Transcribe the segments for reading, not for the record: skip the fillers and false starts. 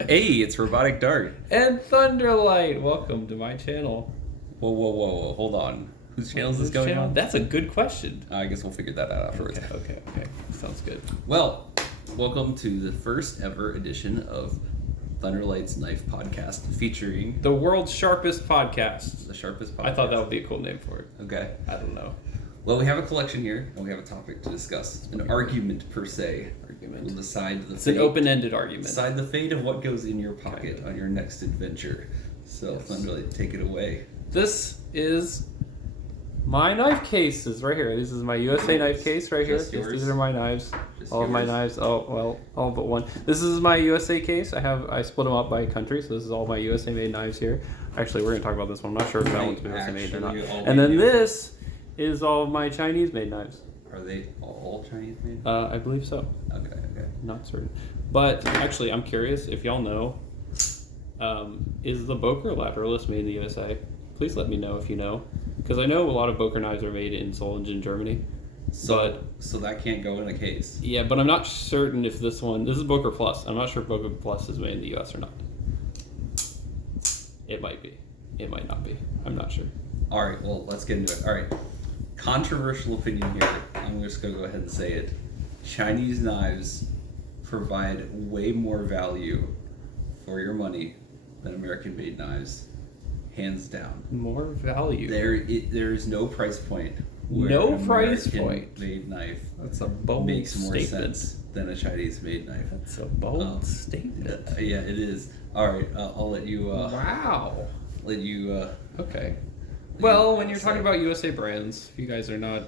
Hey, it's Robotic Dart. And Thunderlight, welcome to my channel. Whoa. Hold on. Whose channel is this going on? That's a good question. I guess we'll figure that out afterwards. Okay. Sounds good. Well, welcome to the first ever edition of Thunderlight's Knife Podcast, featuring The world's sharpest podcast. the Sharpest Podcast. I thought that would be a cool name for it. Okay. I don't know. Well, we have a collection here, and we have a topic to discuss. An argument, per se. Argument. We'll decide the It's fate. an open-ended argument. Decide the fate of what goes in your pocket on your next adventure. So, Yes. Thunderlight, take it away. This is my knife cases right here. This is my USA knife case right here. Just yours? These are my knives. Just All of my yours? knives. Oh, well, all but one. This is my USA case. I split them up by country, so this is all my USA made knives here. Actually, we're going to talk about this one. I'm not sure if that one's USA made or not. Actually, all And then made. this is all of my Chinese made knives. Are they all Chinese made? I believe so. Okay. Not certain. But actually, I'm curious if y'all know, is the Boker Lateralis made in the USA? Please let me know if you know. Because I know a lot of Boker knives are made in Solingen, Germany. So that can't go in a case. Yeah, but I'm not certain if this is Boker Plus. I'm not sure if Boker Plus is made in the US or not. It might be. It might not be. I'm not sure. All right, well, let's get into it. All right, controversial opinion here. I'm just going to go ahead and say it. Chinese knives provide way more value for your money than American-made knives, hands down. More value. There is no price point where No an price point. American-made knife That's a bold makes more statement. sense than a Chinese-made knife. That's a bold statement. Yeah, it is. All right, I'll let you. Wow. Let you. Okay. Well, when you're talking about USA brands, if you guys are not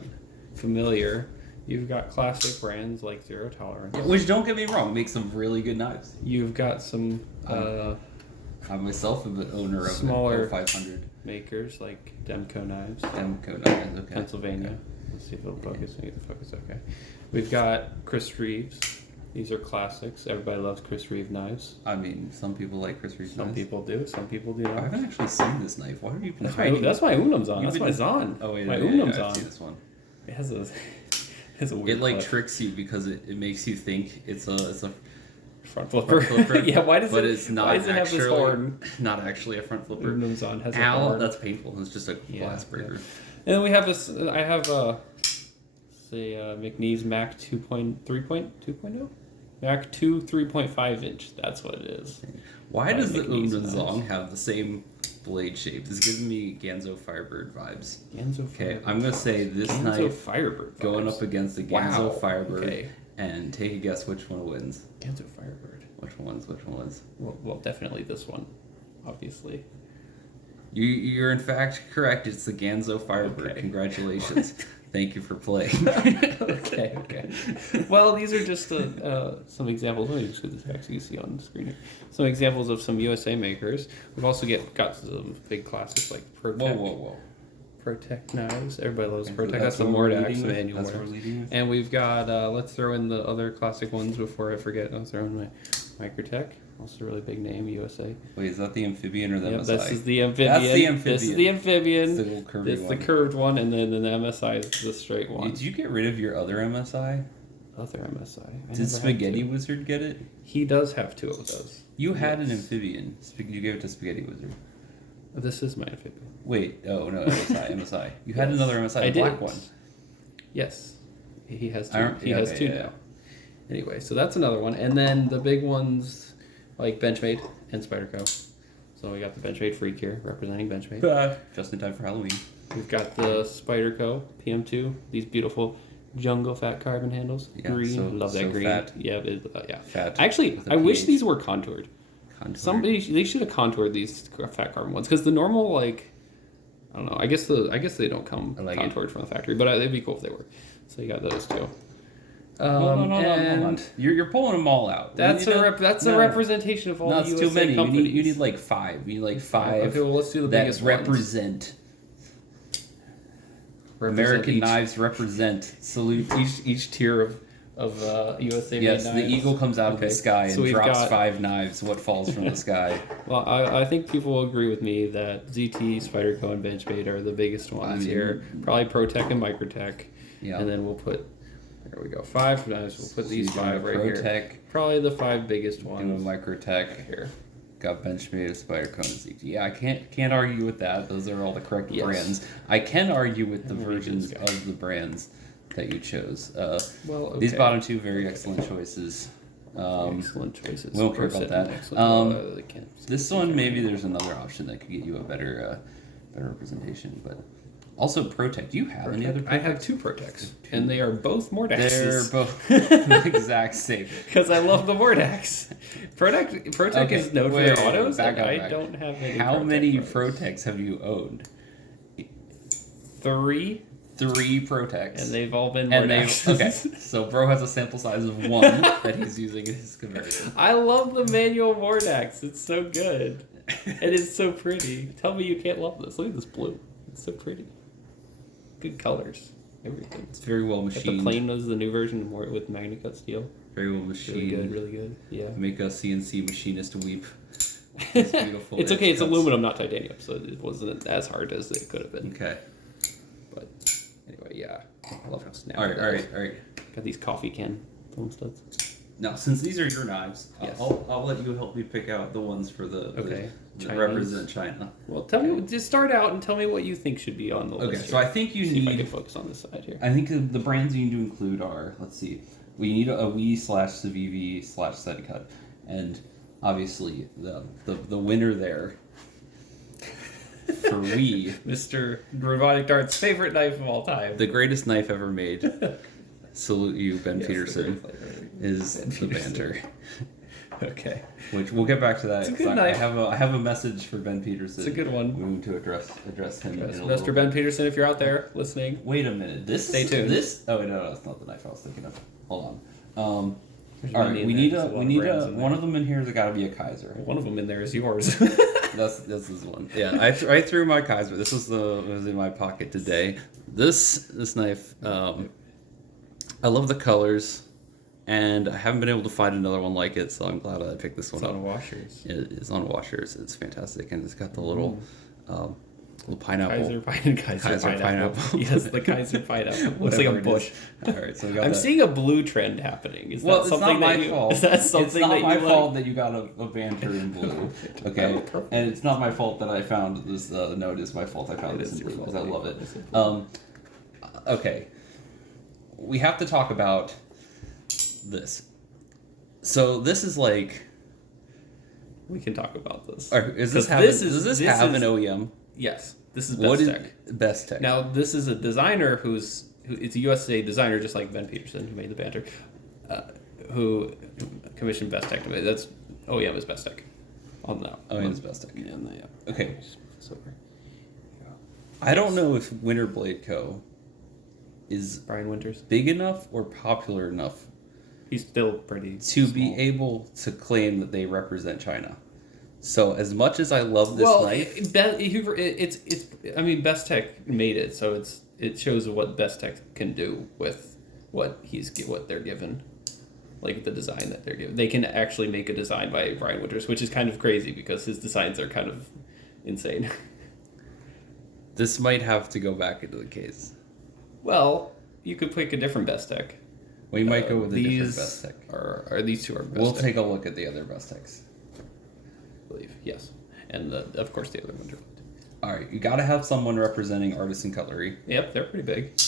familiar, you've got classic brands like Zero Tolerance. Which, don't get me wrong, make some really good knives. You've got some I myself am the owner of Smaller a 500 makers like Demco knives, Demco knives. Okay. Pennsylvania. Okay. Let's see if it'll focus. Make the focus okay. We've got Chris Reeves. These are classics. Everybody loves Chris Reeve knives. I mean, some people like Chris Reeves. Some people do. Some people do I not. haven't actually seen this knife. Why have you been That's hiding? my Unum's on. You've That's been- my Zahn. Oh wait, my yeah, Unum's I've on. seen this one. It has a. Has a weird It like clip. tricks you because it makes you think it's a Front flipper. front flipper. Yeah, why does but it? it's not Why does it have actually this horn? not actually a front flipper. Unum's on has a Ow, horn. that's painful. It's just a glass breaker. And then we have this. I have McNee's Mac 2.3.2.0, Mac 2 3.5 inch. That's what it is. Why does the McNee's Zong have the same blade shape? It's giving me Ganzo Firebird vibes. Ganzo Okay, Firebird. I'm gonna say this Ganzo knife Firebird going vibes. up against the Ganzo Wow, Firebird, okay. and take a guess which one wins. Ganzo Firebird. Which one wins? Well, definitely this one, obviously. You're in fact correct. It's the Ganzo Firebird. Okay. Congratulations. Thank you for playing. Okay. Well, these are just some examples. Let me just get this back so you can see on the screen here. Some examples of some USA makers. We've also got some big classics like Protec. Whoa. Protec knives. Everybody loves Protec. That's That's the what we're Mordax leading with? manual. That's what we're leading with? And we've got, let's throw in the other classic ones before I forget. I'll throw in my Microtech. Also a really big name, USA. Wait, is that the amphibian or the Yep, MSI? this is the amphibian. That's the amphibian. This is the amphibian. It's the little curvy It's one. the curved one, and then the MSI is the straight one. Did you get rid of your other MSI? Other MSI. I never Did had Spaghetti two. Wizard get it? He does have two of those. You had an Yes. amphibian. You gave it to Spaghetti Wizard. This is my amphibian. Wait, oh no, MSI. You had Yes. another MSI, I the black did. one. Yes. He has I two. don't- He yeah, has okay, two yeah. now. Anyway, so that's another one. And then the big ones like Benchmade and Spyderco. So we got the Benchmade Freak here representing Benchmade. Just in time for Halloween. We've got the Spyderco PM2. These beautiful jungle fat carbon handles. Yeah, green. so- Love that so green. fat. Yeah, yeah. Fat. Actually, with a I wish PH. these were contoured. Contour. They should have contoured these fat carbon ones because the normal like I don't know. I guess they don't come I like it. contoured from the factory, but it'd be cool if they were. So you got those two. Hold on. And You're pulling them all out. that's You need a representation of all No, the it's USA too many. companies. You need like five. You need like five Okay, well let's do the that biggest ones. represent. Represent American each- knives represent. Salute. each tier of USA Yes, made the knives. eagle comes out of Okay, the sky so and we've drops got- 5 knives. What falls from the sky? Well, I think people will agree with me that ZT, Spyderco, and Benchmade are the biggest ones mean, here. Probably Protec and Microtech. Yeah. And then we'll put There we go. 5 knives. We'll put these 5 right here. ProTech. Probably the 5 biggest ones. Doing Microtech. Right here. Got Benchmade, Spider Cone, ZT. Yeah, I can't argue with that. Those are all the correct Yes. brands. I can argue with the I'm versions this guy. of the brands that you chose. Well, okay. These bottom 2 very excellent choices. Excellent choices. We don't care about that. Excellent. This one, maybe there's another option that could get you a better representation, but also ProTech. Do you have any other? I have 2 ProTechs, and they are both Mordexes. They're both the exact same. Because I love the Mordax. ProTech is known for their autos, and I don't have any. How ProTech many autos. ProTechs have you owned? 3, 3 ProTechs. and they've all been And Mordaxes. okay, so bro has a sample size of 1 that he's using in his conversion. I love the manual Mordax. It's so good. And it's so pretty. Tell me you can't love this. Look at this blue. It's so pretty. Good colors. Everything. It's very well If machined. the plane was the new version more with MagnaCut steel. Very well Really machined. good, really good. Yeah. Make a CNC machinist weep. It's beautiful. It's okay, it's cuts. aluminum, not titanium, so it wasn't as hard as it could have been. Okay. But anyway, yeah. I love how snappy All right. that is. All right. Got these coffee can foam studs. Now, since these are your knives, Yes. I'll let you help me pick out the ones for the Okay. that Chinese. represent China. Well, tell me, just start out and tell me what you think should be on the list. Okay, here. so I think you See if I can need. focus on this side here. I think the brands you need to include are, let's see, we need a Wii/Civivi/Sedicut, and obviously the winner there for Wii, Mr. Robotic Dart's favorite knife of all time. the greatest knife ever made. Salute you, Ben Yes, Peterson. the great Is Ben the Peterson. banter, Okay. which we'll get back to that. It's a 'cause good I knife. have a message for Ben Peterson. It's a good one. We need to address him. in a Mr. little Ben Peterson, if you're out there listening, Wait a minute. Stay tuned. This. Oh no, that's not the knife I was thinking of. Hold on. there's All many right, in we there. need There's a lot we of need brands a in one there. of them in here has got to be a Kaiser. One of them in there is yours. This is one. Yeah, I threw my Kaiser. This was in my pocket today. This knife. I love the colors, and I haven't been able to find another one like it, so I'm glad I picked this one It's up. on washers. It's on washers. It's fantastic, and it's got the little pineapple. Kaiser pineapple. Yes, the Kaiser pineapple. Looks like a Whatever it bush. is. All right, so we got I'm that. seeing a blue trend happening. Is Well, that it's something not that my you? fault. Is that something it's not that my you fault like? that you got a banter in blue. Oh, Okay, perfect. and it's not my fault that I found this note. It's my fault I found It this is in your blue because fault. I love it. It's blue. Okay, we have to talk about this. So this is like, We can talk about this. is this 'Cause have does this have an OEM? Yes, this is What is Bestech. Best Tech? Now, this is a designer who it's a USA designer, just like Ben Peterson, who made the banter, who commissioned Bestech to make. That's OEM is Bestech. On that. OEM is Best Tech. Yeah, yeah. Okay, So, I don't know if Winter Blade Co. is Brian Winters. big enough or popular enough He's still pretty to small. be able to claim that they represent China. So as much as I love this knife, it's. I mean, Bestech made it, so it shows what Bestech can do with what they're given, like the design that they're given. They can actually make a design by Brian Winters, which is kind of crazy because his designs are kind of insane. this might have to go back into the case. Well, you could pick a different Bestech. We might go with a different These Best Tech. are these two are Bestech. We'll take a look at the other Best Techs. I believe, yes, and of course the other Winter. All right, you got to have someone representing artisan cutlery. Yep, they're pretty big.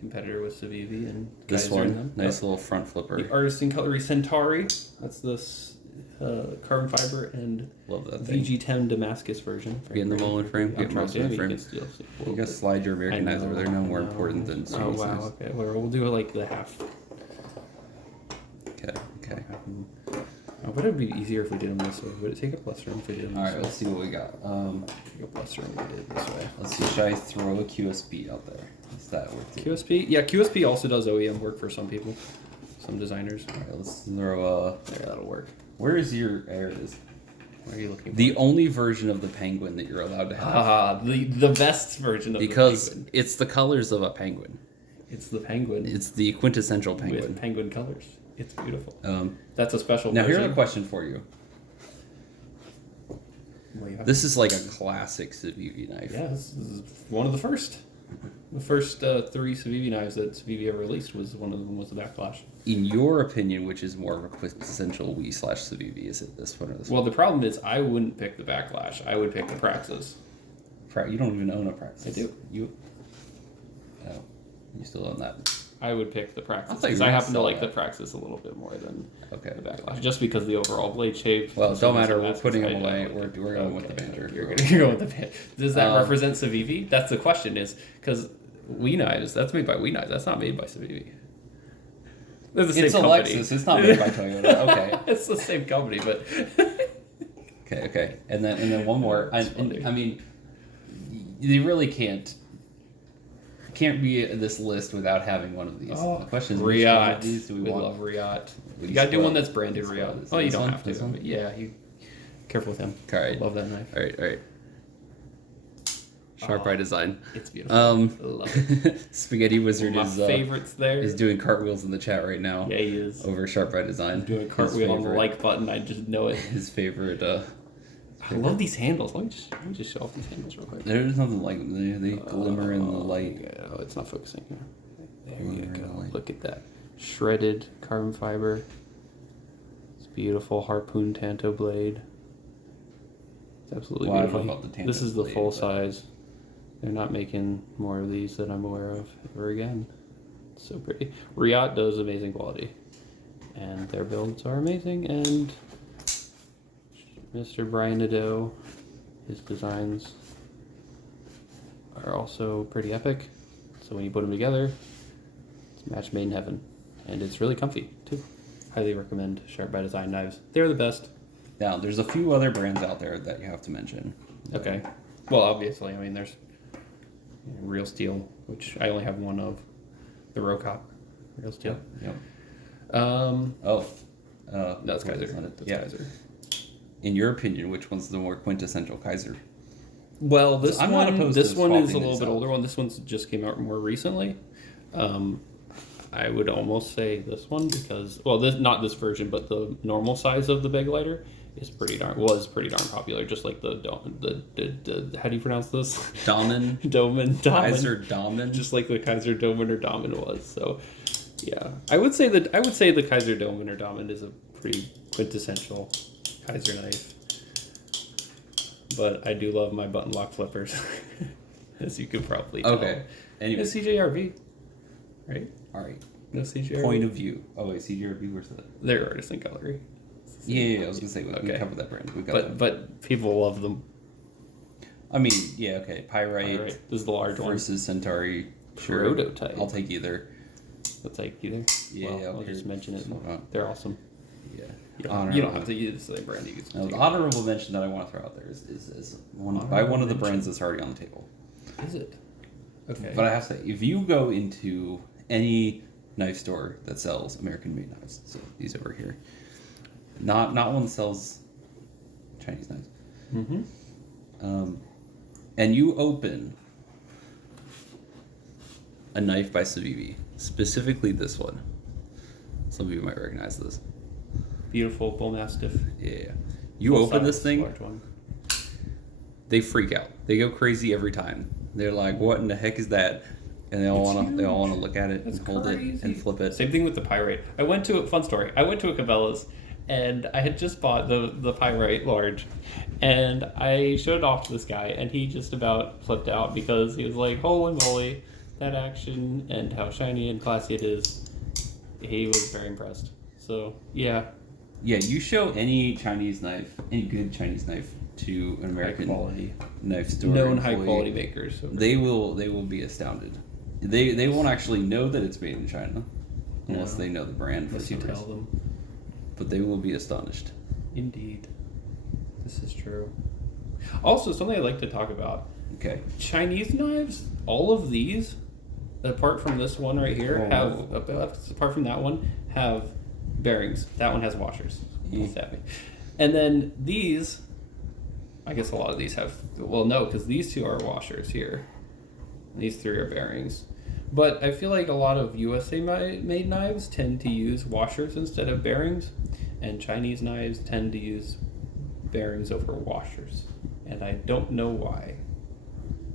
Competitor with Civivi and This Kaiser and one, them. nice little front flipper. The Artisan Cutlery Centauri. That's this carbon fiber and Love that thing. VG10 Damascus version. Getting them all in frame. I'm Get most trying of to the you frame. can still see a You little gotta bit. slide your I American knives over. They're no more I know. important than Oh Swedish wow. knives. Okay, well, we'll do like the half. Okay. Oh, would it be easier if we did them this way? Would it take a plus room if we did them All this right, way? let's see what we got. Take a plus room if we did it this way. Let's see. Should I throw a QSB out there? Is that worth it? QSP? Yeah, QSP also does OEM work for some people. Some designers. All right, let's throw There, that'll work. Where is your? There it is. What are you looking for? The only version of the penguin that you're allowed to have. The best version of Because the penguin. it's the colors of a penguin. It's the penguin. It's the quintessential penguin. With penguin colors. It's beautiful. Um, That's a special now version. here's a question for you. What do you have? This is like a classic Civivi knife. Yeah, this is one of the first. The first 3 Civivi knives that Civivi ever released was one of them was the Backlash. In your opinion, which is more of a quintessential Wii/Civivi? Is it this one or this one? Well, the problem is I wouldn't pick the Backlash. I would pick the Praxis. You don't even own a Praxis. I do. You still own that? I would pick the Praxis I thought you because were I gonna happen to sell like that. the Praxis a little bit more than the Okay. Backlash, just because of the overall blade shape. Well, it don't matter. We're That's putting why them I away. don't like We're it. going with the Banter. You're going with the Banter. Does that Um, represent Civivi? That's the question. Is because Wii knives. That's made by Wii knives. That's not made by Civivi. They're the same It's a company. Lexus. It's not made by Toyota. Okay. It's the same company, but Okay. And then one more. That's funny. I mean, you really can't be this list without having one of these. The question is, which one of Riot. these do we We want? love Riot. We You gotta do spoil- one that's branded spoil Riot. this. Oh, you This don't one? have to. This one? But yeah, you careful with him. All right. Love that knife. All right. Sharp eye design. It's beautiful. Love it. Spaghetti Wizard One of my is favorites there. is doing cartwheels in the chat right now. Yeah, he is. Over Sharp eye design. Doing a His cartwheel on the favorite- like button. I just know it. His favorite. I love these handles. Let me just show off these handles real quick. There's nothing like them. They glimmer in the light. Yeah, oh, it's not focusing here. There Glimmer you in the go. light. Look at that. Shredded carbon fiber. It's beautiful harpoon tanto blade. It's absolutely Well, I don't know beautiful. about the This tanto is the blade, full but- size. They're not making more of these that I'm aware of ever again. It's so pretty. Riot does amazing quality. And their builds are amazing. And Mr. Brian Nadeau, his designs are also pretty epic. So when you put them together, it's a match made in heaven. And it's really comfy, too. Highly recommend Sharp by Design knives. They're the best. Now, there's a few other brands out there that you have to mention. Okay. Well, obviously, I mean, there's Real Steel, which I only have one of. The Rocop. Real Steel. Yep. That's Kaiser. That's Yeah. Kaiser. In your opinion, which one's the more quintessential Kaiser? Well, this I'm not opposed this to one is a swapping little these bit out. older one. This one's just came out more recently. I would almost say this one because, well, this not this version, but the normal size of the bag lighter was pretty darn popular. Just like the how do you pronounce this? Damen. Domen. Kaiser Damen. Just like the Kaiser Domen or Damen was. So, yeah, I would say the Kaiser Domen or Damen is a pretty quintessential Kaiser knife. But I do love my button lock flippers, as you could probably tell. Okay. Anyway. It's CJRB, right? All right. No CJRB. Point of view. Oh wait, CGRB. Where's that? They're artisan gallery. Yeah, I was gonna say we Okay. covered that brand. We got that. But people love them. I mean, yeah, okay. Pyrite All right, this is the large one. versus Centauri. Sure. Prototype. I'll take either. Let's take either. Yeah, well, I'll okay. just mention it. So, They're awesome. Yeah. You don't have to use the same brand. You can Now, take the it. honorable mention that I want to throw out there is by one of the brands that's already on the table. Is it? Okay. But I have to say, if you go into any knife store that sells American-made knives, so these over here, not one that sells Chinese knives, and you open a knife by Civivi, specifically this one. Some of you might recognize this. Beautiful bull mastiff. Yeah. You Full open this size, thing, large one. they freak out. They go crazy every time. They're like, "What in the heck is that?" And they all want to look at it That's and hold it crazy. and flip it. Same thing with the Pyrite. Fun story. I went to a Cabela's and I had just bought the Pyrite large, and I showed it off to this guy, and he just about flipped out because he was like, "Holy moly, that action and how shiny and classy it is." He was very impressed. So yeah, Yeah, you show any Chinese knife, any good Chinese knife, to an American high quality, knife store, known high employee, quality makers. So They will be astounded. They won't actually know that it's made in China, unless No. they know the brand for unless you some tell reason. them. But they will be astonished. Indeed, this is true. Also, something I'd like to talk about. Okay. Chinese knives, all of these, apart from this one right here, apart from that one, have bearings. That one has washers. Savvy. And then these, I guess a lot of these have, well, no, because these two are washers here. These three are bearings. But I feel like a lot of USA made knives tend to use washers instead of bearings, and Chinese knives tend to use bearings over washers. And I don't know why.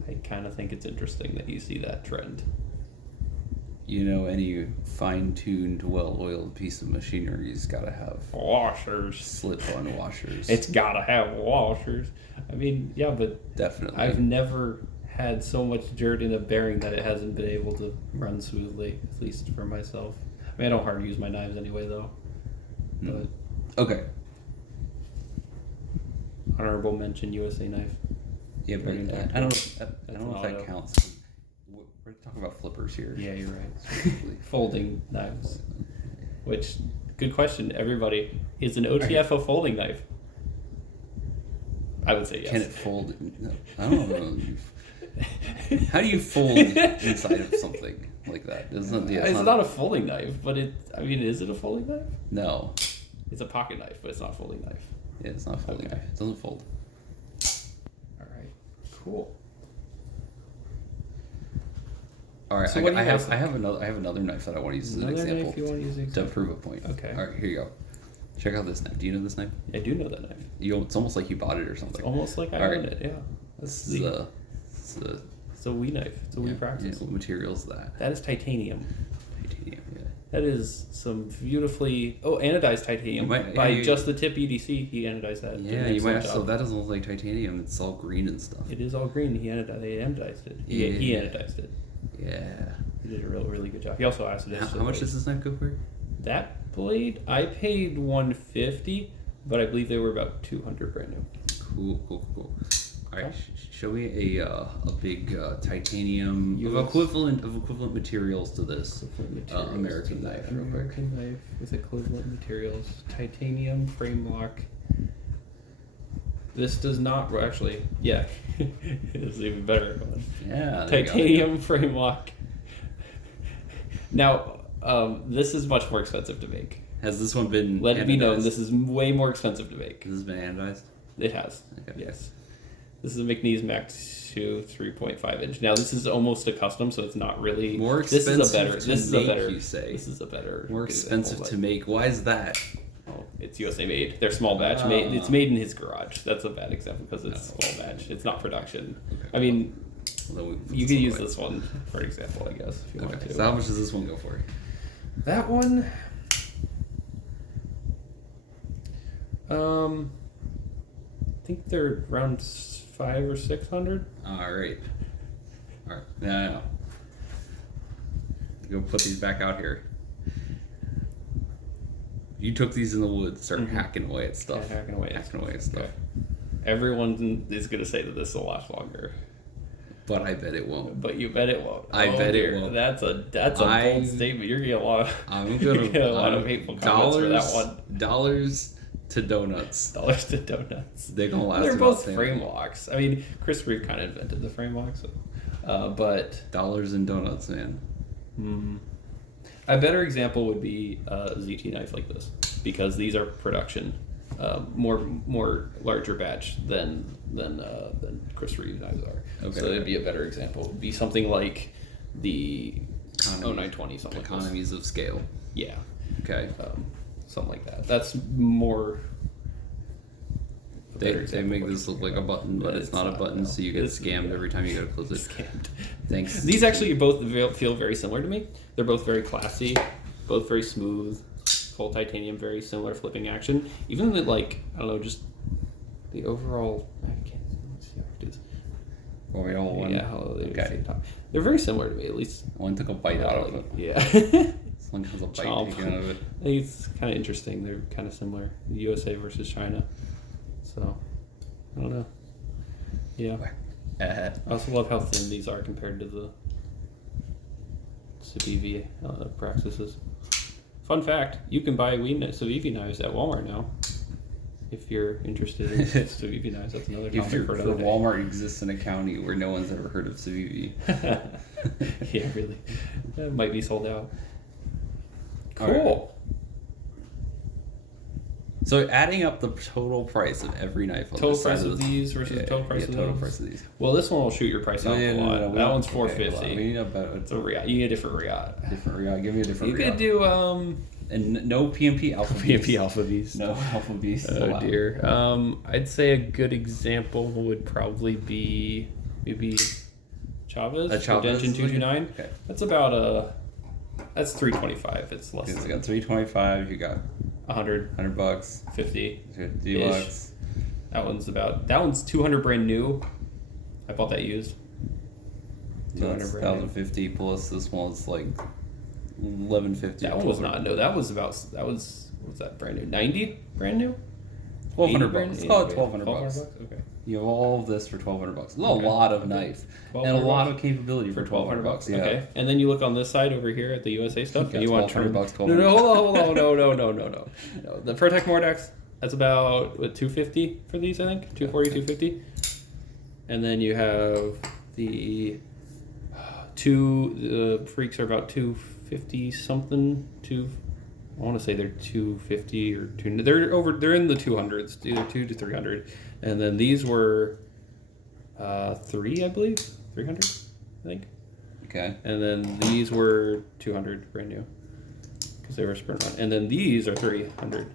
I kind of think it's interesting that you see that trend. Any fine-tuned, well-oiled piece of machinery's got to have Washers. slip-on washers. It's got to have washers. I mean, yeah, but Definitely. I've never had so much dirt in a bearing that it hasn't been able to run smoothly, at least for myself. I mean, I don't hardly use my knives anyway, though. But Okay. honorable mention, USA knife. Yeah, but Bring it I back. don't know That's if an that auto. counts. We're talking about flippers here. Yeah, you're right. Folding knives. Which, good question, everybody. Is an OTF a folding knife? I would say yes. Can it fold? I don't know. How do you fold inside of something like that? It's not a folding knife, but is it a folding knife? No. It's a pocket knife, but it's not a folding knife. Yeah, it's not a folding knife. It doesn't fold. All right. Cool. All right, So I have another knife that I want to use as an Another example knife you want to use as an to example? prove a point. Okay. All right, here you go. Check out this knife. Do you know this knife? I do know that knife. It's almost like you bought it or something. It's almost like I All own right. it, yeah. This is It's a Wii knife. It's a Wii Praxis. What material is that? That is titanium. Titanium. Yeah. That is some beautifully anodized titanium by just the tip EDC. He anodized that. Did an Yeah, you might. excellent So job. that doesn't look like titanium. It's all green and stuff. It is all green. They anodized it. He anodized it. Yeah. He did a really good job. He also asked it. How much does this knife go for? That blade? I paid $150, but I believe they were about $200 brand new. Cool. All right, show me a big titanium US equivalent materials to this American knife. Real quick. American knife with equivalent materials. Titanium frame lock. This does not actually. Yeah, it's even better one. Yeah. there you go. Titanium frame lock. Now, this is much more expensive to make. Has this one been? Let it be known, anodized? this is way more expensive to make. Has this been anodized? It has. Okay. Yes. This is a McNeese Max 2 3.5 inch. Now this is almost a custom, so it's not really More This is a better. expensive This is to a make, better. you say. This is a better. More expensive to make. Why is that? Oh, it's USA made. They're small batch. It's made in his garage. That's a bad example because it's small batch. It's not production. Okay. I mean, Well, then you could use this one for example, I guess, if you want Okay. to. So how much does this one go for? That one. I think they're around 500 or 600. All right. No. Go put these back out here. You took these in the woods, started hacking away at stuff. Yeah, hacking away at stuff. Okay. Everyone is going to say that this will last longer. But I bet it won't. But you bet it won't. I bet it won't. That's a bold statement. You're getting a lot of. I'm gonna get a lot of hateful comments for that one. Dollars to donuts. Dollars to donuts. They're gonna last. They're about both the same. frame locks. I mean, Chris Reeve kind of invented the frame lock, so. But Dollars and donuts, man. a better example would be a ZT knife like this, because these are production, more larger batch than Chris Reeve knives are. Okay. So it'd be a better example. It would be something like the 0920, something like Economies of scale. this. Yeah. Okay. Something like that. That's more. They make this look like a button, but it's not a button, no. so you get scammed every time you go to close it. Scammed. Thanks. These actually both feel very similar to me. They're both very classy, both very smooth, full titanium, very similar flipping action. Even the just the overall. I can't let's see how it is. Royal one. Yeah, Okay. They're very similar to me, at least. One took a bite out of it. Yeah. This one has a bite Chomp. taken out of it. I think it's kind of interesting. They're kind of similar. The USA versus China. So, I don't know. Yeah. I also love how thin these are compared to the Civivi Praxises. Fun fact, you can buy Civivi knives at Walmart now. If you're interested in Civivi knives, that's another topic for another day. Walmart exists in a county where no one's ever heard of Civivi. Yeah, really. That might be sold out. Cool. Right. So adding up the total price of every knife on Total this price side of these versus total price of total those? price of these. Well, this one will shoot your price out a lot. No, that one's okay, $450. we need a better, It's a Riot. You need a different Riot. different Riot. Give me a different You Riot. could do And no PMP Alpha Beast. PMP Alpha Beast. No Alpha Beast. Oh allowed. dear. I'd say a good example would probably be maybe Chavez. A Chavez Dension is like 229. Okay. That's about that's $325. It's less You than got 325. You got $100, $100, $50. $50. That one's 200 brand new. I bought that used. So that's 1,050 plus this one's like 1,150. That one was not what's that brand new? 90 brand new? $1,200. Let's call it $1,200. Okay. You have all of this for $1,200. That's a lot of knife and a lot of capability for $1,200. Yeah. Okay. And then you look on this side over here at the USA stuff, and you want $1,200. No, hold on, no. The Protec Mordax, that's about what, $250 for these, I think, $240, $250. And then you have the the freaks are about $250 something. I want to say they're $250 or two. They're in the 200s, either $200 to $300. And then these were $300, I believe, $300, I think. Okay. And then these were $200 brand new because they were sprint on. And then these are $300.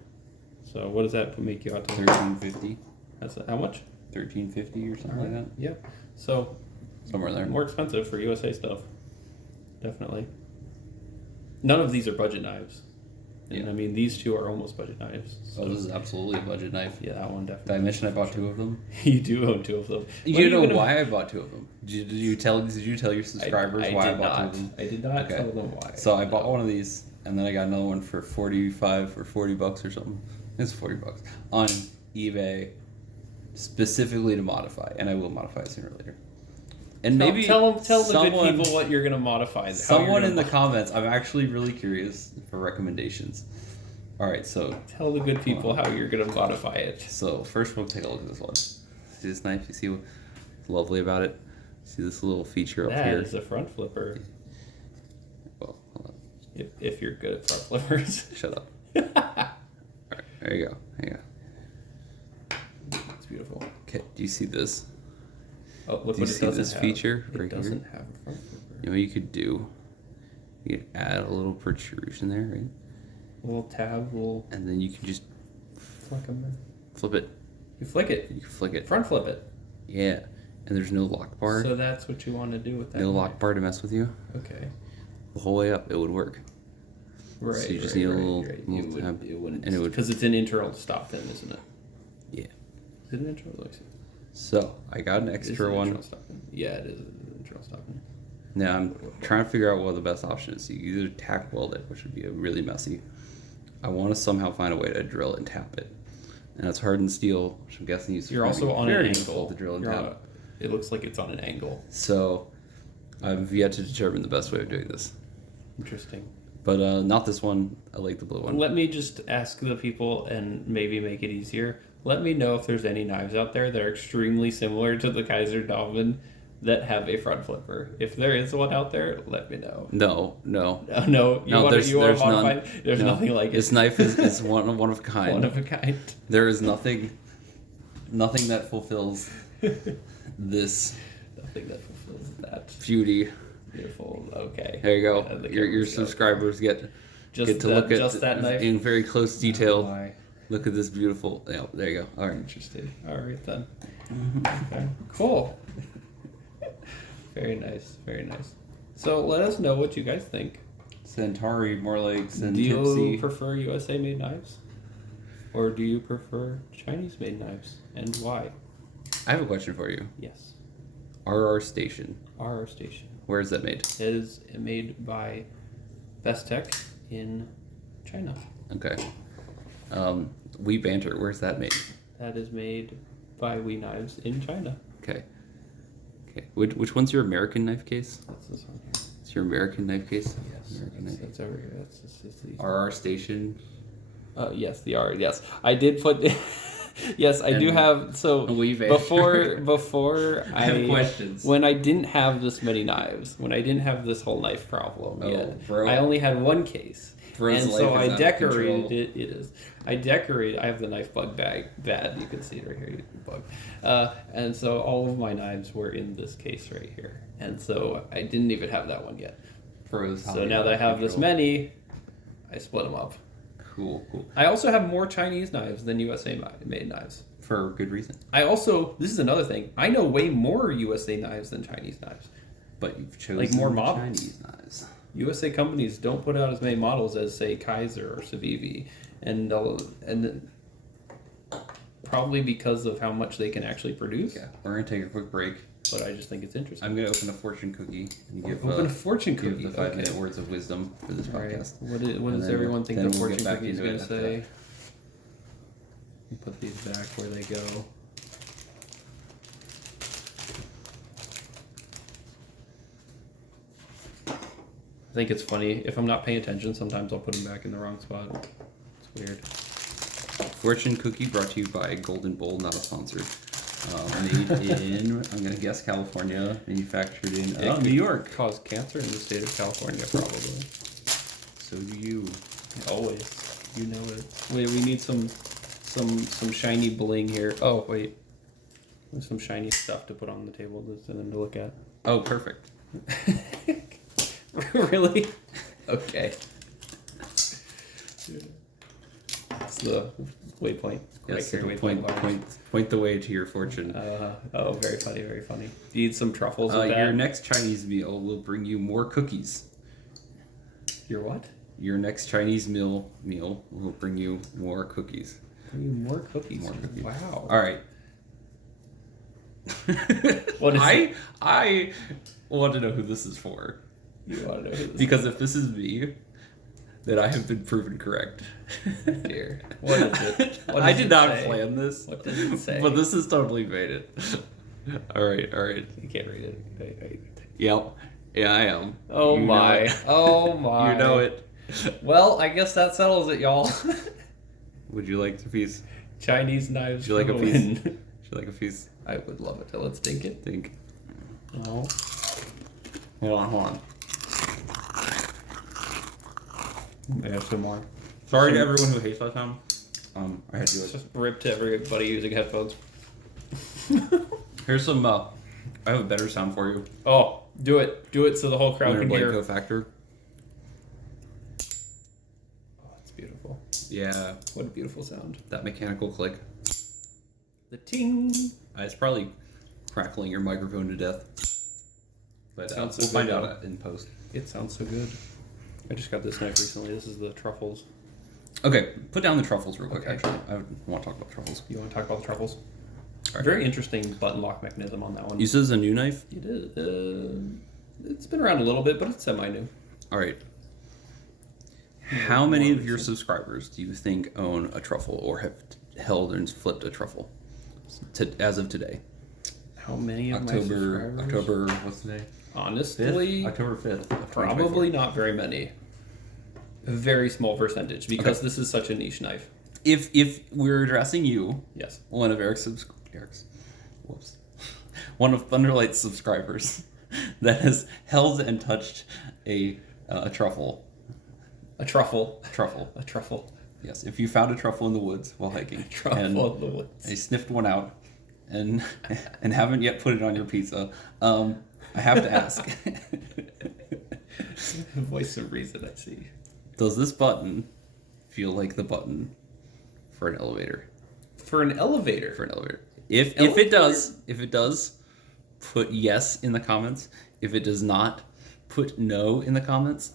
So what does that make you out to? $1,350. That's how much? $1,350 or something like that. Yeah. So Somewhere there. more expensive for USA stuff. Definitely. None of these are budget knives. And Yeah. I mean, these two are almost budget knives. So. Oh, this is absolutely a budget knife. Yeah, that one Did definitely. I mention I bought 2 of them? You do own 2 of them. You know why I bought 2 of them? Did you tell your subscribers I why I did bought 2 not. of them? I did not Okay. tell them why. So I bought one of these, and then I got another one for $45 or $40 or something. It's $40 on eBay, specifically to modify, and I will modify it sooner or later. And maybe tell the good people what you're gonna modify. Someone in the comments, I'm actually really curious for recommendations. All right, so tell the good people how you're gonna modify it. So first, we'll take a look at this one. See this knife? You see what's lovely about it? See this little feature up here? That is a front flipper. Well, hold on. If you're good at front flippers. Shut up. All right, there you go. It's beautiful. Okay, do you see this? Oh, look Do you what it see doesn't this have. feature It right doesn't here? have a front flipper. You know what you could do? You could add a little protrusion there, right? A little tab, and then you can just flick them in. flip it. You flick it. You can flick it. Front flip it. Yeah, and there's no lock bar. So that's what you want to do with that. No lock bar to mess with you. Okay. The whole way up, it would work. Right. So you just need a little tab, It wouldn't. and it would. Because it's an internal stop then, isn't it? Yeah. Is it an internal? Let me see. So I got an extra one. Yeah, it is an internal stopping. Now I'm trying to figure out what the best option is. You either tack weld it, which would be really messy. I want to somehow find a way to drill it and tap it, and it's hardened steel, which I'm guessing you're also on an angle. To drill and tap. It looks like it's on an angle. So I've yet to determine the best way of doing this. Interesting. But not this one. I like the blue one. Let me just ask the people and maybe make it easier. Let me know if there's any knives out there that are extremely similar to the Kaiser Dauben that have a front flipper. If there is one out there, let me know. No. No, There's modify? none. There's nothing like it. This knife is one of a kind. One of a kind. There is nothing that fulfills this Nothing that fulfills that. beauty. Beautiful. Okay. There you go. And the Your cameras go. subscribers get to look at that knife in very close detail. Oh my. Look at this beautiful. Yeah, there you go. All right. Interesting. All right then. Okay. Cool. Very nice. Very nice. So let us know what you guys think. Centauri, more like Do you prefer USA made knives? Or do you prefer Chinese made knives? And why? I have a question for you. Yes. RR Station. RR Station. Where is that made? It is made by Best Tech in China. Okay. We Banter. Where's that made? That is made by We Knives in China. Okay. Okay. Which one's your American knife case? That's this one here. It's your American knife case? Yes. American knife. That's over here. That's these. RR Station. Yes, the R. Yes, I did put. Yes, I do have. So We Banter. before I have questions. When I didn't have this many knives, when I didn't have this whole knife problem yet, bro. I only had one case. Bro's And life so is I out of decorated control. it. It is. I have the knife bug bag. Bad. You can see it right here. Bug. And so all of my knives were in this case right here. And so I didn't even have that one yet. Bro's So now that I have this many, I split them up. Cool. I also have more Chinese knives than USA made knives. For good reason. This is another thing. I know way more USA knives than Chinese knives. But you've chosen Like more models. Chinese knives. USA companies don't put out as many models as, say, Kaiser or Civivi, and probably because of how much they can actually produce. Yeah, we're gonna take a quick break. But I just think it's interesting. I'm gonna open a fortune cookie and give a fortune cookie. Give the 5-minute words of wisdom for this podcast. Right. What does everyone think the fortune cookie is gonna say? Put these back where they go. I think it's funny. If I'm not paying attention, sometimes I'll put them back in the wrong spot. It's weird. Fortune cookie brought to you by Golden Bowl, not a sponsor. Made in, I'm going to guess, California. Manufactured in New York. Cause cancer in the state of California, probably. So do you. Always. You know it. Wait, we need some shiny bling here. Oh, wait. There's some shiny stuff to put on the table and then to look at. Oh, perfect. Really? Okay. It's the waypoint. Yes, Right here, point the way to your fortune. Oh, very funny, very funny. Do you need some truffles with that? Your next Chinese meal will bring you more cookies. Your what? Your next Chinese meal will bring you more cookies. Bring you more cookies? More cookies. Wow. All right. What is it? I want to know who this is for. You want to know who this Because if this is me, then I have been proven correct. Dear. What is it? What I does did it not say? plan this. What does it say? But this has totally made it. All right. You can't read it. Yep. Yeah, I am. Oh You know my. it. Oh my. You know it. Well, I guess that settles it, y'all. Would you like a piece? Chinese knives. Would you like a for piece? win. Would you like a piece? I would love it. Let's think it. Think. Oh. Hold on. I have some more. Sorry to everyone who hates that sound. I had to do It's it. just rip to everybody using headphones. Here's some. I have a better sound for you. Oh, do it. Do it so the whole crowd Winter can hear. Blanco Factor. Oh, it's beautiful. Yeah, What a beautiful sound. that mechanical click. The ting. It's probably crackling your microphone to death. But Sounds so we'll find good, out in post. It sounds so good. I just got this knife recently. This is the truffles. Okay, put down the truffles real quick. Okay. Actually, I want to talk about truffles. You want to talk about the truffles? Right. Very interesting button lock mechanism on that one. You said it's a new knife. It is. It's been around a little bit, but it's semi-new. All right. How many of your subscribers do you think own a truffle or have held and flipped a truffle as of today? How many of my subscribers? October, what's today? Honestly, October 5th. probably not very many. A very small percentage because this is such a niche knife. If we're addressing you, Yes. one of one of Thunderlight's subscribers that has held and touched a truffle. A truffle. Truffle. A truffle. Yes. If you found a truffle in the woods while hiking, Truffle and in the woods. you sniffed one out, and haven't yet put it on your pizza, I have to ask: Voice of reason, I see. does this button feel like the button for an elevator? For an elevator. For an elevator. If it does, put yes in the comments. If it does not, put no in the comments.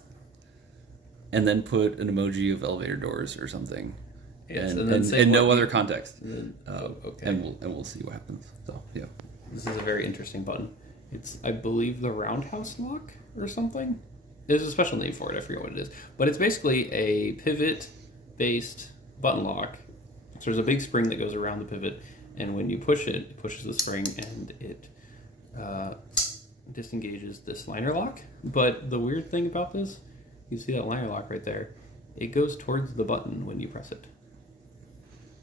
And then put an emoji of elevator doors or something. Yes, and no other context. Okay. And we'll see what happens. So yeah. This is a very interesting button. It's, I believe, the roundhouse lock or something. There's a special name for it. I forget what it is. But it's basically a pivot-based button lock. So there's a big spring that goes around the pivot, and when you push it, it pushes the spring, and it disengages this liner lock. But the weird thing about this, you see that liner lock right there, it goes towards the button when you press it,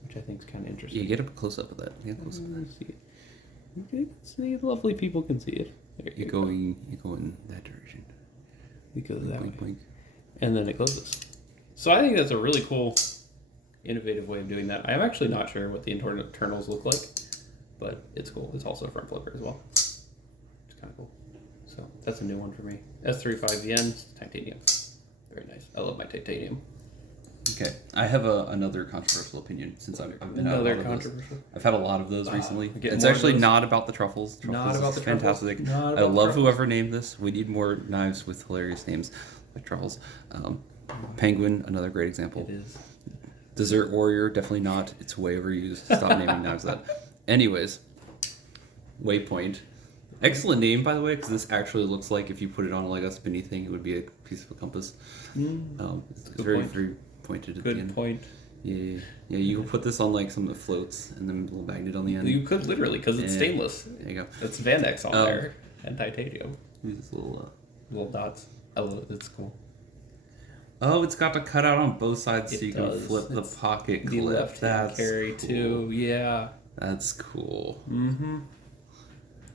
which I think is kind of interesting. Yeah, get a close up of that. Get a close up of that. See it. You can see it. Lovely people can see it. There You're going that direction. Because that Blink, way. blink. And then it closes. So I think that's a really cool, innovative way of doing that. I'm actually not sure what the internals look like, but it's cool. It's also a front flipper as well. It's kind of cool. So that's a new one for me. S35 yen, titanium. Very nice. I love my titanium. Okay, I have another controversial opinion since I've been out Another a lot of those. controversial. I've had a lot of those recently. getting It's more of actually those? not about the truffles. Not about is the truffles. fantastic. Not I about the love truffles. whoever named this. We need more knives with hilarious names like truffles. Penguin, another great example. It is. Desert Warrior, definitely not. It's way overused. Stop naming knives that. Anyways, Waypoint. Excellent name, by the way, because this actually looks like if you put it on like a spinny thing, it would be a piece of a compass. It's very, point. very pointed at the Good end. point. Yeah. You can put this on like something that floats and then a little magnet on the end. You could literally, because it's Yeah. stainless. There you go. That's Vandex on there and titanium. These little. Little dots. I love it. It's cool. Oh, it's got to cut out on both sides so It you does. can flip the It's pocket The clip. left hand That's carry cool. too. Yeah. That's cool. Mm-hmm.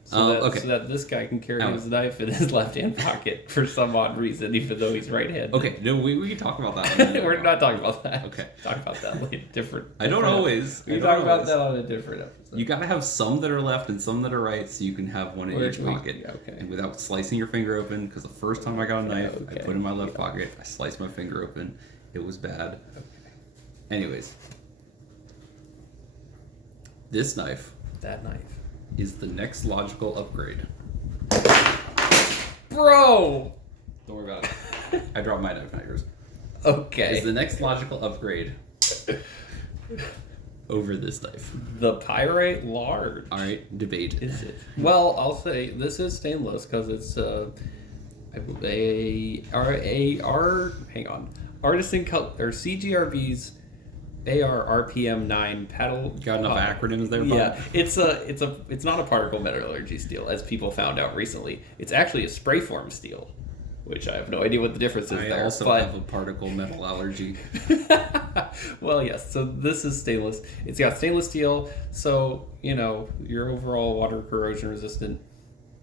Okay. So that this guy can carry Oh. his knife in his left hand pocket for some odd reason, even though he's right-handed. Okay, no, we can talk about that. We're not talking about that. Okay. Talk about that later. Different. I don't always. We I can don't talk about always. that on a different episode. You gotta have some that are left and some that are right, so you can have one in each pocket. Okay. And without slicing your finger open, because the first time I got a knife, I Okay. put it in my left pocket, I sliced my finger open. It was bad. Okay. Anyways, this knife That knife. is the next logical upgrade. Bro! Don't worry about it. I dropped my knife, not yours. Okay. Is the next logical upgrade over this knife. The pyrite large. All right, debate. Is it? Well, I'll say this is stainless because it's hang on, Artisan Cut or CGRV's AR RPM 9 paddle. Got enough acronyms there, Bob? Yeah, it's not a particle metallurgy steel as people found out recently. It's actually a spray form steel, which I have no idea what the difference is I there. also but have a particle metal allergy. well, yes. So this is stainless. It's got stainless steel, so your overall water corrosion resistant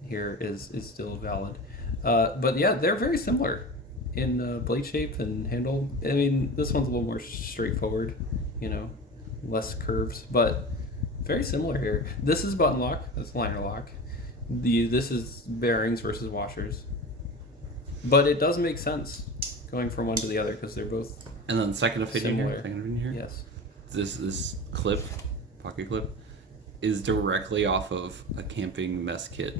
here is still valid. But yeah, they're very similar in blade shape and handle. I mean, this one's a little more straightforward, less curves, but very similar here. This is button lock. That's liner lock. This is bearings versus washers. But it does make sense going from one to the other because they're both And then second opinion similar. here. Second opinion here. Yes. This clip, pocket clip, is directly off of a camping mess kit.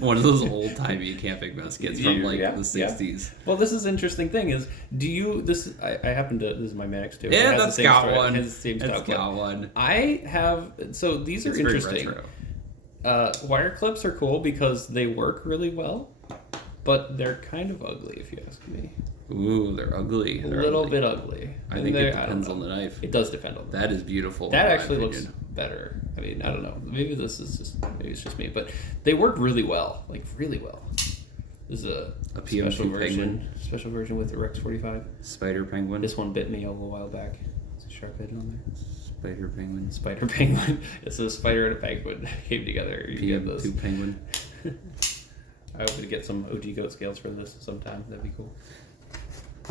One of those old timey camping mess kits from like Yeah, the 60s. Well, this is the interesting thing is, I happen to, this is my Manix too. Yeah, It has the that's same got style- one. It has the same That's style clip. got one. I have, so these are It's very interesting. retro. Wire clips are cool because they work really well, but they're kind of ugly if you ask me. Ooh, they're ugly. A They're little ugly. bit ugly. I And think they're- it don't depends know. on the knife. It does depend on That is beautiful. That in my actually looks opinion. better. I mean, I don't know. Maybe it's just me, but they work really well, like really well. This is a PM2 special version, penguin. special version with the Rex 45. Spider penguin. This one bit me a little while back. It's a sharp edge on there. Spider penguin. Spider penguin. It's a spider and a penguin came together. You get this. PM2 penguin. I hope to get some OG goat scales for this sometime. That'd be cool.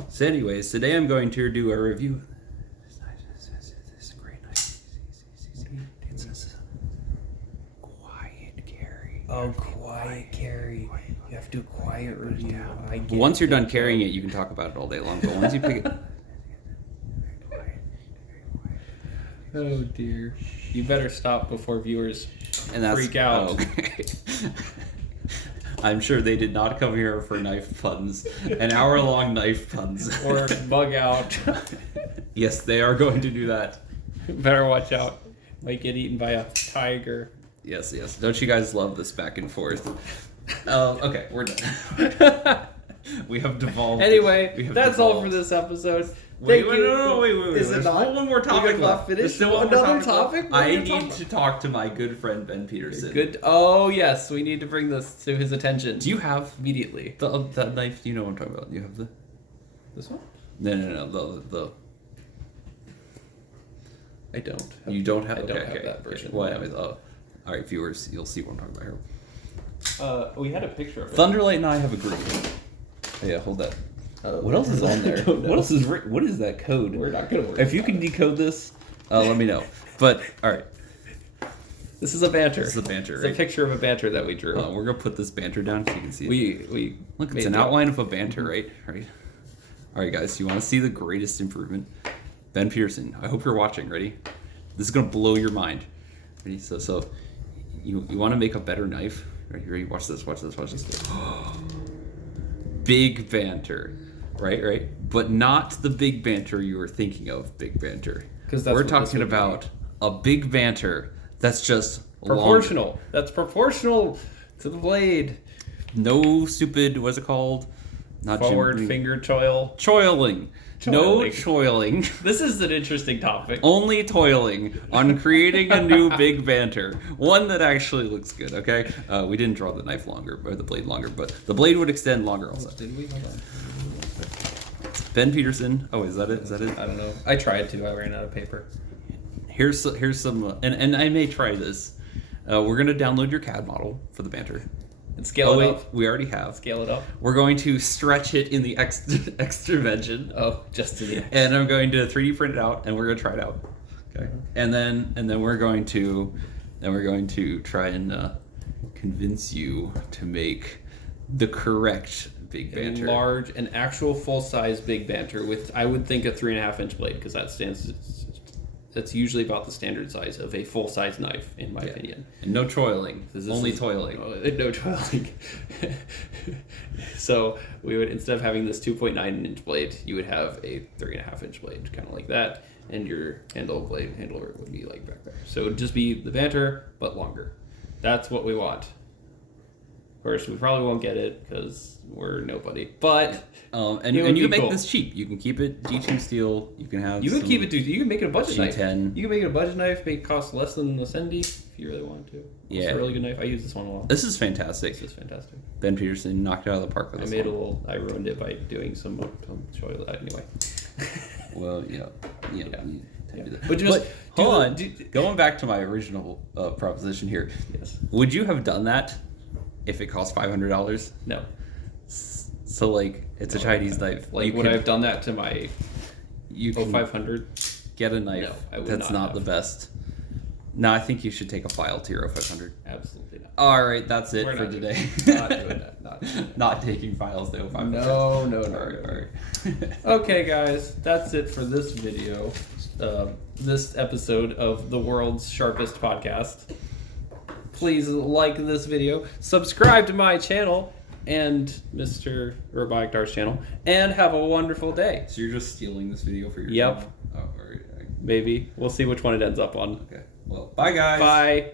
So anyways, today I'm going to do a review. This is a great knife. It's a quiet carry. Oh, quiet carry. You have to do a quiet review. I get Once you're it. done carrying it, you can talk about it all day long. But once you pick it, Oh dear. You better stop before viewers and that's freak out. oh, okay. I'm sure they did not come here for knife puns, an hour-long knife puns, Or bug out. Yes, they are going to do that. Better watch out. Might get eaten by a tiger. Yes. Don't you guys love this back and forth? Okay, we're done. We have devolved. Anyway, We have that's all devolved. for this episode. Wait, Thank wait, you. no, wait. Is it There's not? still one more topic We're not left. finished? There's still one more Another left. topic? What are I we need talking to talk to my good friend Ben Peterson. Good. Oh yes, we need to bring this to his attention. Do you have immediately that knife? Do you know what I'm talking about? Do you have the? this one? No. The. I don't. You don't have. I don't okay, have that version. Well, anyways, all right, viewers, you'll see what I'm talking about here. We had a picture of it. Thunderlight and I have a group. Oh, yeah, hold that. What else is on there? I don't know. What else is what is that code? We're not gonna worry. If you can decode this, let me know. But all right, This is a banter. this is a banter. It's Right? a picture of a banter that we drew. We're gonna put this banter down so you can see it. we Look, made it's an that. outline of a banter, right? Right. All right, guys, you want to see the greatest improvement? Ben Peterson, I hope you're watching. Ready? This is gonna blow your mind. Ready? So you want to make a better knife? Ready? Watch this. Big banter, right? But not the big banter you were thinking of. Big banter. Because we're talking about a big banter that's just proportional. longer. That's proportional to the blade. No stupid. What's it called? Not Forward finger choil. Choiling. No choiling. This is an interesting topic. Only toiling on creating a new big banter. One that actually looks good, okay? We didn't draw the knife longer, or the blade longer, but the blade would extend longer also. Did we? Hold on. Ben Peterson. Oh, is that it? I don't know. I tried to. I ran out of paper. Here's some, and I may try this. We're going to download your CAD model for the banter. And scale it up. We already have. Scale it up. We're going to stretch it in the X dimension. Oh, just to the X. And I'm going to 3D print it out, and we're going to try it out. Okay. And then we're going to try and convince you to make the correct big banter. An actual full size big banter with, I would think, a 3.5-inch blade, because that's usually about the standard size of a full size knife, in my opinion. And no toiling. Only toiling. No toiling. So we would, instead of having this 2.9-inch blade, you would have a 3.5-inch blade, kind of like that, and your handle would be like back there. So it would just be the banter, but longer. That's what we want. Of course, we probably won't get it because we're nobody. But and you can make this cheap. You can keep it G2 steel. You can have. You can keep it. You can make it a budget knife. G10. You can make it a budget knife. Make it cost less than the Sendy if you really want to. Yeah, it's a really good knife. I use this one a lot. This is fantastic. Ben Peterson knocked it out of the park with this one. I ruined it by doing some show that anyway. Well, yeah. But hold on. Going back to my original proposition here. Yes. Would you have done that if it cost $500? No. So it's a Chinese knife. Like, would I have done that to my you 0500? Get a knife. No, I would that's not the best. No, I think you should take a file to your 0500. Absolutely not. All right, that's it for today. Not doing that. Not taking files to 0500. No. All right. Okay, guys, that's it for this video. This episode of the world's sharpest podcast. Please like this video, subscribe to my channel and Mr. Robotic Dart's channel, and have a wonderful day. So you're just stealing this video for your Yep. channel? Oh, all right. Maybe. We'll see which one it ends up on. Okay. Well, bye, guys. Bye.